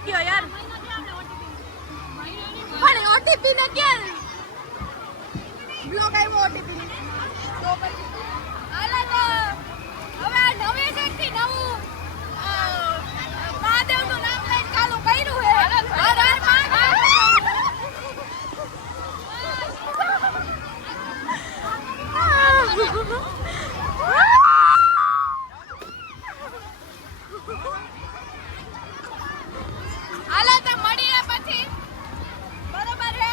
થઈ ગયો યાર. પણ ઓટીપી ને ક્યાં બ્લોક આવ્યો ઓટીપી તો પછી હાલો તો હવે નવી શક્તિ નવું મહાદેવનું નામ લઈને ચાલુ કર્યું હે. હર હર મહાદેવ. હાલો તો મળીએ પછી. બરોબર હે.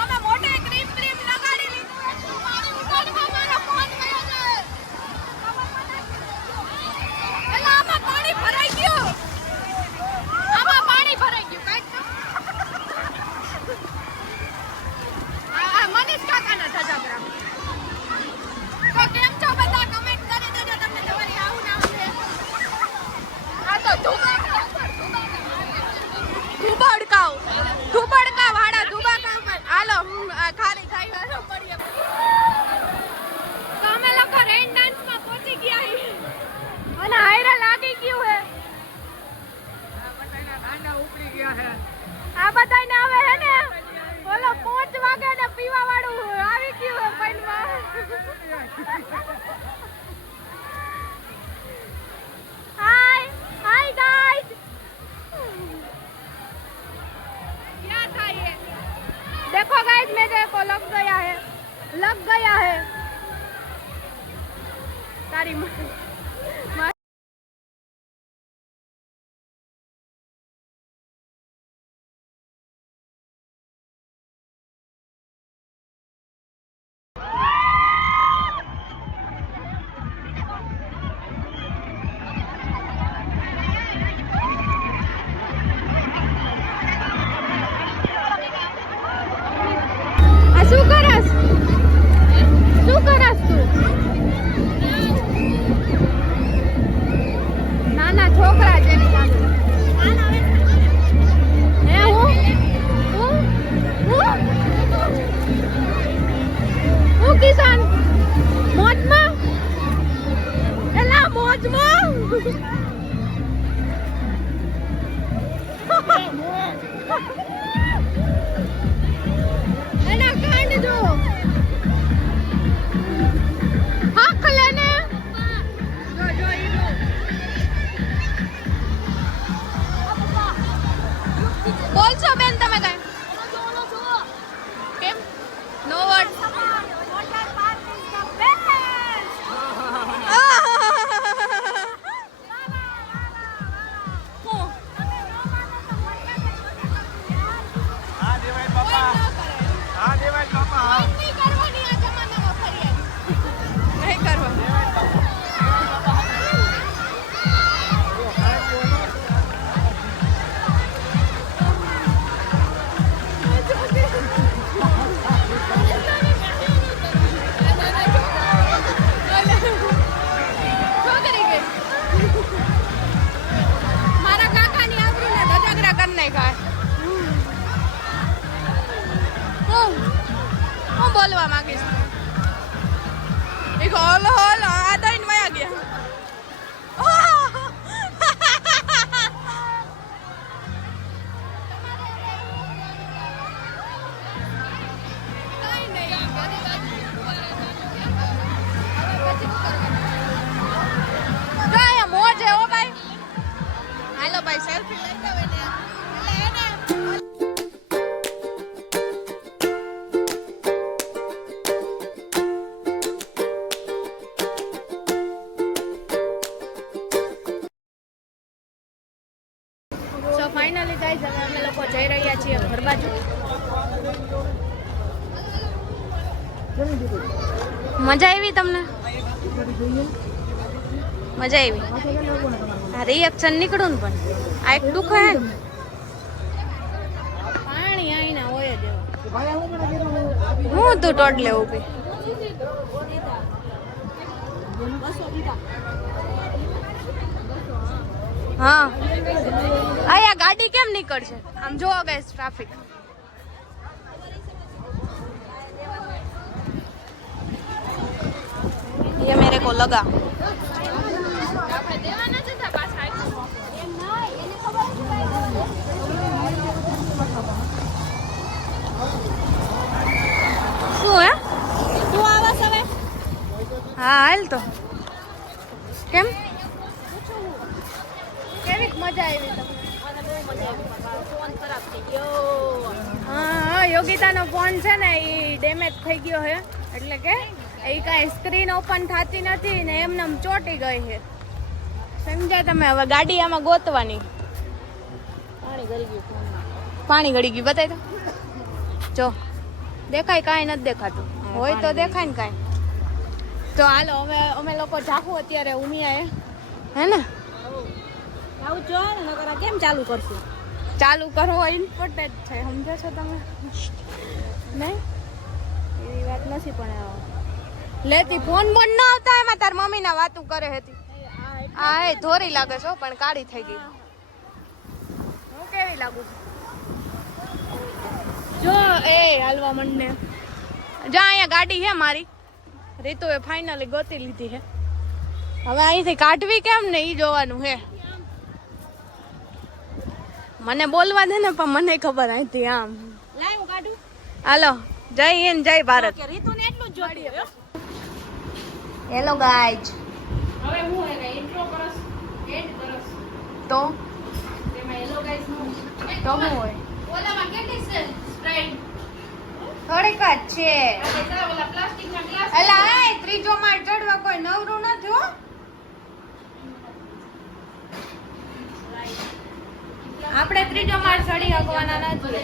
અમે મોટે ક્રીમ લગાડી લીધું. પાણી ઉકાળવા મારો ફોન ગયો છે. એલા આમાં પાણી ભરાઈ ગયું. આમાં પાણી ભરાઈ ગયું. કાઈ મનીષ કાકાના ધજાગરા. તો કેમ છો બધા? કમેન્ટ કરી દેજો તમને તમારી આવું નામ છે. આ તો ધુબડકાવ વાળા ધુબાકાવ પર હાલો ખારી ખાઈ હાલો પડીએ. તો અમે લોકો રેન ડાન્સ માં પહોંચી ગયા છીએ અને હાયરા લાગી ગયું હે. આ બધાને હવે હે ને બોલો 5 વાગે ને પીવા વાળું આવી ગયું હે પૈનમાં. Hi guys. क्या था ये? देखो गाइस मेरे को लग गया है तारी શું કરસ તું? નાના છોકરા જેની લાગે. હે હું કિસાન મોજમાં એલા મોજમાં એના કાંડ જો હક લેને જો ઈનો બોલશો બેન તમે કઈ કેમ નો વર્ડ બોલવા માંગીશ એક હોલ આ દઈને વયા ગયા. મોજ હે ઓ ભાઈ. હાલો ભાઈ સેલ્ફી લઈ જાવ એને. ફાઇનલી ગાઈઝ હવે અમે લોકો જઈ રહ્યા છીએ ઘર બાજુ. મજા આવી તમને? મજા આવી? આ રિએક્શન નીકળું ને પણ આ એક દુઃખ હે ને પાણી આઈના હોય જ હું તું ટોડલે ઊભી. હા આયા ગાડી કેમ નીકળશે? આમ જોવો ગાઈસ ટ્રાફિક. ये मेरे को लगा મજા આવી તમને? મને બહુ મજા આવી પણ મારો ફોન ખરાબ થઈ ગયો. હા યોગિતાનો ફોન છે ને એ ડેમેજ થઈ ગયો છે એટલે કે એ કાંઈ સ્ક્રીન ઓપન થતી નથી ને એમને ચોટી ગઈ છે. સમજ્યા તમે? હવે ગાડી આમાં ગોતવાની. પાણી ગળી ગયું ફોનમાં. પાણી ગળી ગયું બતાવી દો. જો દેખાય? કાંઈ નથી દેખાતું. હોય તો દેખાય ને કાંઈ. તો હાલો હવે અમે લોકો જાહું અત્યારે ઉમિયાએ, હે ને? આવું જો ને નકર આ કેમ ચાલુ કરશું? ચાલુ કરવો ઇમ્પોર્ટન્ટ છે, સમજો છો તમે? નહીં એવી વાત નથી પણ લેતી ફોન બોન ના આવતા એમાં તાર મમ્મીના વાતું કરે હતી. આ એ ધોરી લાગે છો પણ કાળી થઈ ગઈ. હું કેવી લાગુ છું? જો એ હાલવા મંડને. જા અહીંયા ગાડી છે મારી. રીતુએ ફાઇનલી ગોતી લીધી છે. હવે અહીંથી કાઢવી કેમ ને ઈ જોવાનું છે. મને બોલવા દે ને પણ મને ખબર અહીંથી આમ. લાય હું કાઢું. હાલો જય હિન્દ જય ભારત. કે રીતુને એટલું જ જોડ્યું. Hello guys. હવે હું હે કે ઇન્ટ્રો કરસ, એડ કરસ. તો તેમાં હેલો ગાઈસ નું તો હું હોય ઓલામાં કેટલી છે સ્પ્રાઇટ? થોડીક જ છે. એટલે ઓલા પ્લાસ્ટિકના ગ્લાસ. એલા એ ત્રીજો માળ ચડવા કોઈ નવરું નથી હો. આપણે ત્રીજો માળ ચડી શકવાના નથી.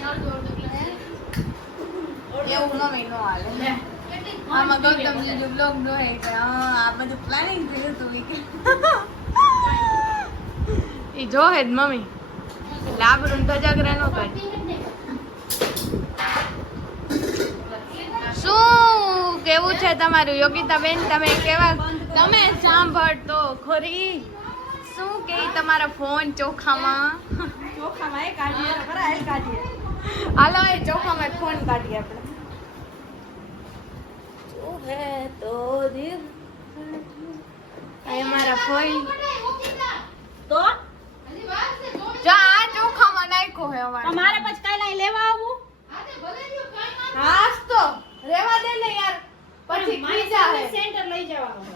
એવું નવી નો હાલે. આમાં ગૌતમ બીજું બ્લોગ દોરે કે આ બધું પ્લાનિંગ થયું હતું ઈ જોહે જ મમ્મી. લાબરું ધજાગરા નો કાઢ. શું કેવું છે તમારું યોગિતા બેન? તમે કેવા? તમે સાંભળતો ખરી શું કે તમારા ફોન ચોખામાં? ચોખામાં એ કાઢીએ તો ખરા એ કાઢીએ. હાલો એ ચોખામાં ફોન કાઢીએ આપણે. જો હે તો દિલ આ મારા ફોન તો જો આ ચોખામાં નાખ્યો હે અમારે. તમારે પછી કાલે અહીં લેવા આવું? હાસ તો રેવા દે ને યાર પછી બીજા હે સેન્ટર લઈ જવાનું છે.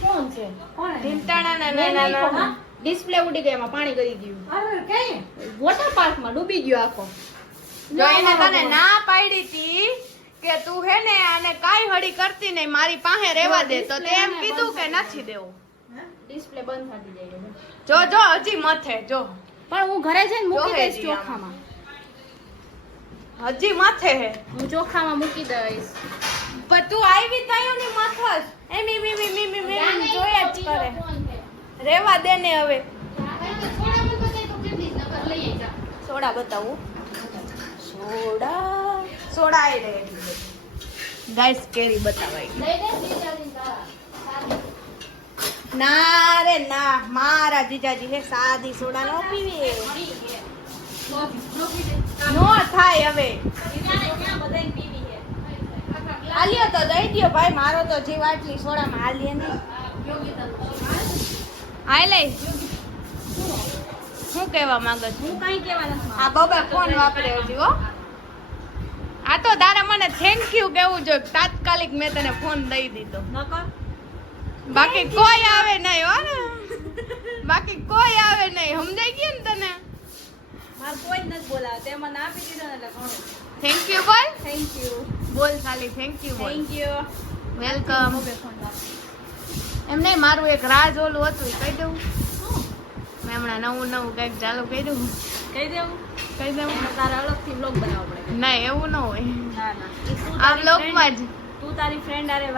કોણ છે? કોણ? ઢીંટાણા ના ના ડિસ્પ્લે ઉડી ગઈ, એમાં પાણી ગળી ગયું. અરે કઈ વોટર પાર્કમાં ડૂબી ગયો આખો. જો એને તને ના પાડી હતી કે તું હે ને આને કાઈ હળી કરતી નહીં, મારી પાસે રહેવા દે, તો તે એમ કીધું કે નથી દેવું. ડિસ્પ્લે બંધ થઈ જાય. જો જો હજી મથે જો. પણ હું ઘરે જઈને મૂકી જો દઈશ હેજી આમ. ચોખામાં. હજી માથે હે હું ચોખામાં મૂકી દઈશ. પણ તું આવી તાયો ની માથસ એ મી મી મી મી મી જોયા જ કરે. રેવા દે ને હવે. સોડા બતાવું. સોડા આઈ રે ગાઈસ કેરી બતાવાય. ના રે ના મારા જીજાજી હે સાદી સોડા નો પીવે. નો થાય હવે. આલ્યો તો દઈ દ્યો ભાઈ, મારો તો જીવ આટલી સોડામાં હાલીએ નહીં. હાય લે શું કહેવા માંગો છો? હું કઈ કહેવા નથી. આ બબે ફોન વાપરે હજી હો. આ તો તારે મને થેન્ક યુ કેવું જોઈએ. તાત્કાલિક મેં તને ફોન દઈ દીધો. નકર બાકી કોઈ આવે નહીં હો ને. બાકી કોઈ આવે નહીં. સમજાઈ ગયું ને તને? માર કોઈ નથી બોલાવે, તે મને આપી દીધો ને એટલે ઘણું. થેન્ક યુ બોલ. Thank you. બોલ ખાલી થેન્ક યુ બોલ. Thank you. વેલકમ. એમ નહીં, મારું એક રાજ ઓલું હતું એ કહી દઉં. મેં હમણાં નવું કંઈક ચાલુ કર્યું. કહી દેવું? કહી દઉં? એનો તારે અલગથી બ્લોગ બનાવવો પડે. નહીં એવું ન હોય. ના ના ઈ તું આ તારી બ્લોગમાં જ. તું તારી ફ્રેન્ડ આરે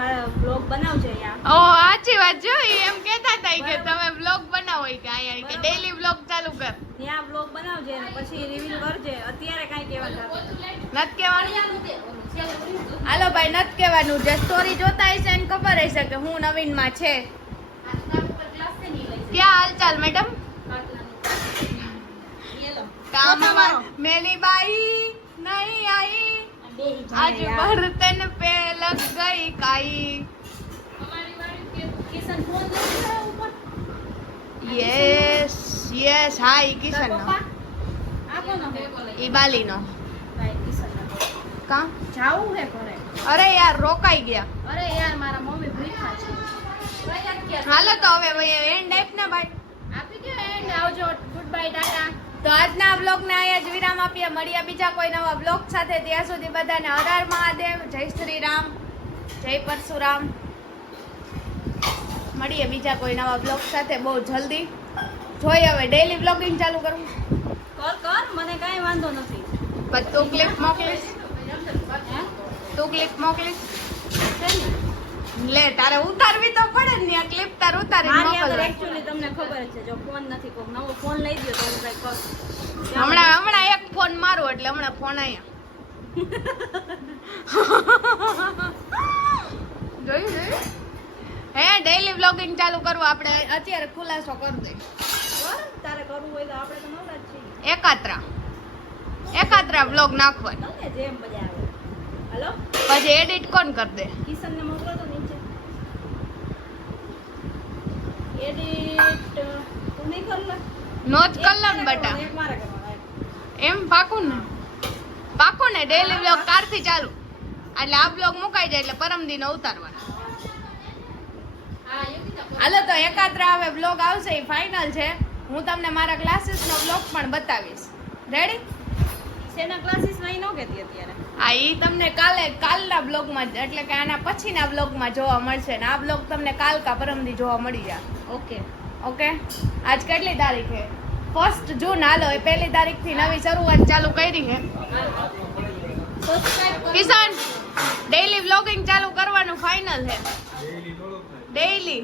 બ્લોગ બનાવજે અહીંયા. ઓ સાચી વાત જો ઈ એમ કહેતા હતા કે તમે બ્લોગ બનાવો કે અહીંયા કે ડેઈલી બ્લોગ ચાલુ કર. ત્યાં બ્લોગ બનાવજે અને પછી રિવીલ કરજે. અત્યારે કાંઈ કહેવાનું નત કહેવાનું. હાલો ભાઈ નત કહેવાનું. જે સ્ટોરી જોતા હશે એને ખબર હશે કે હું નવીનમાં છે. ક્યાં હાલચાલ મેડમ? કામમાં મેલી બાઈ નહીં આઈ, આજ બર્તન पे लग गई काई. કિશન ફોન લઈ ગયો ઉપર. યસ યસ હા ઈ કિશન નો. આપો ને ઈ બાલી નો. ભાઈ કિશન કા જાવું હે ઘરે. અરે યાર રોકાઈ ગયા. અરે યાર મારા મમ્મી ભૂખ્યા છે. હાલો તો હવે ભાઈ એન્ડ આપ ને ભાઈ. આપી દો એન્ડ. આવ તો આજના બ્લોગને અહીંયા જ વિરામ આપીએ. મળીએ બીજા કોઈ નવા બ્લોગ સાથે. ત્યાં સુધી બધાને હર હર મહાદેવ, જય શ્રી રામ, જય પરશુરામ. મળીએ બીજા કોઈ નવા બ્લોગ સાથે બહુ જલ્દી. જોઈએ હવે ડેઈલી બ્લોગિંગ ચાલુ કરવું. કર મને કાંઈ વાંધો નથી. બસ તું ક્લિપ મોકલીશ, તું ક્લિપ મોકલીશ. લે તારે ઉતારવી તો પડે ને, આ ક્લિપ તાર ઉતારી મોકલવા. એકચ્યુઅલી તમને ખબર છે, જો ફોન નથી, કોક નવો ફોન લઈ દો તો હું કઈ કરું. હમણાં એક ફોન મારું એટલે હમણાં ફોન અહીંયા જોયું હે. ડેઈલી વ્લોગિંગ ચાલુ કરવું આપણે અત્યારે ખુલાસો કરી દે. તારે કરવું હોય તો આપણે તો નવરા જ છીએ. એકાત્રા વ્લોગ નાખવાનો, તમને જેમ મજા આવે. હાલો પછી એડિટ કોણ કરી દે? કિશનને મોકલો તો નીચે એડિટ. તું નહીં કર લે. નોટ કલર બટા એક મારે કરવાનો. એમ પાકું ને ડેઈલી વ્લોગ કાલથી ચાલુ. એટલે આ વ્લોગ મુકાઈ જાય એટલે પરમદીનો ઉતારવાનો. હાલો તો એકાત્રા હવે વ્લોગ આવશે એ ફાઇનલ છે. હું તમને મારા ક્લાસીસનો વ્લોગ પણ બતાવીશ. રેડી? શેના ક્લાસીસ માં ઈ ન કહેતી અત્યારે. આ ઈ તમને કાલના બ્લોગમાં એટલે કે આના પછીના બ્લોગમાં જોવા મળશે ને આ બ્લોગ તમને કાલ કા પરમદી જોવા મળી જાય. ઓકે આજ કેટલી તારીખ છે? 1 જૂન. હાલો એ 1 તારીખથી નવી શરૂઆત ચાલુ કરી છે. કિશન ડેઈલી વ્લોગિંગ ચાલુ કરવાનું ફાઇનલ છે. ડેઈલી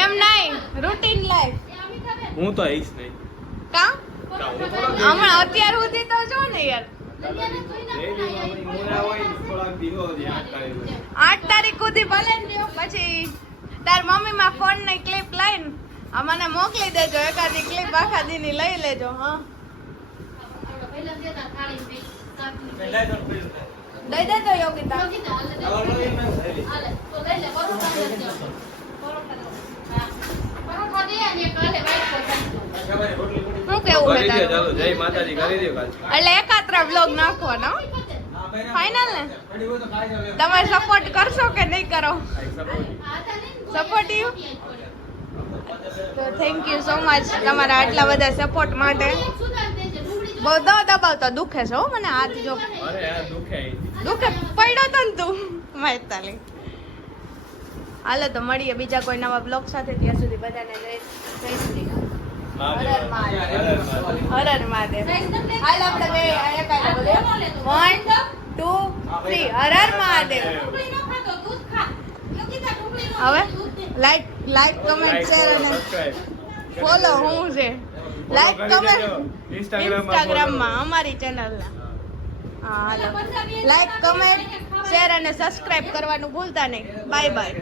એમ નહીં, રૂટીન લાઈફ. હું તો આવીશ નહીં. કા હમણાં અત્યાર સુધી તો જો ને યાર 8 તારીખ સુધી ભલે ને જો. પછી તાર મમ્મી માં ફોન ની ક્લિપ લઈને મને મોકલી દેજો. એકાદી ક્લિપ આખા દીની લઈ લેજો. હા દઈ દેજો યોગિતા. શું કેવું છે તારું? જય માતાજી કરી દો કાલ. એટલે એકાત્રા વ્લોગ નાખવાનો ફાઇનલ ને? તમે સપોર્ટ કરશો કે નહીં કરો? સપોર્ટિવ. તો થેન્ક યુ સો મચ તમારા આટલા બધા સપોર્ટ માટે. બહુ દબાવતો દુખે છે હો મને હાથ. જો અરે આ દુખે પડ્યો તો ને તું માયતાલી. હાલો તો મળીએ બીજા કોઈ નવા બ્લોગ સાથે. ત્યાં સુધી બધાને જય શ્રી રામ. હર હર મહાદેવ. હાલ આપણે બે એકાયલા બોલીએ. 1 2 3 હર હર મહાદેવ. હવે લાઈક કમેન્ટ શેર અને ફોલો હું છે. લાઈક કમેન્ટ ઇન્સ્ટાગ્રામમાં અમારી ચેનલના. હા હાલો લાઈક કમેન્ટ શેર અને સબસ્ક્રાઇબ કરવાનું ભૂલતા નહીં. Bye bye.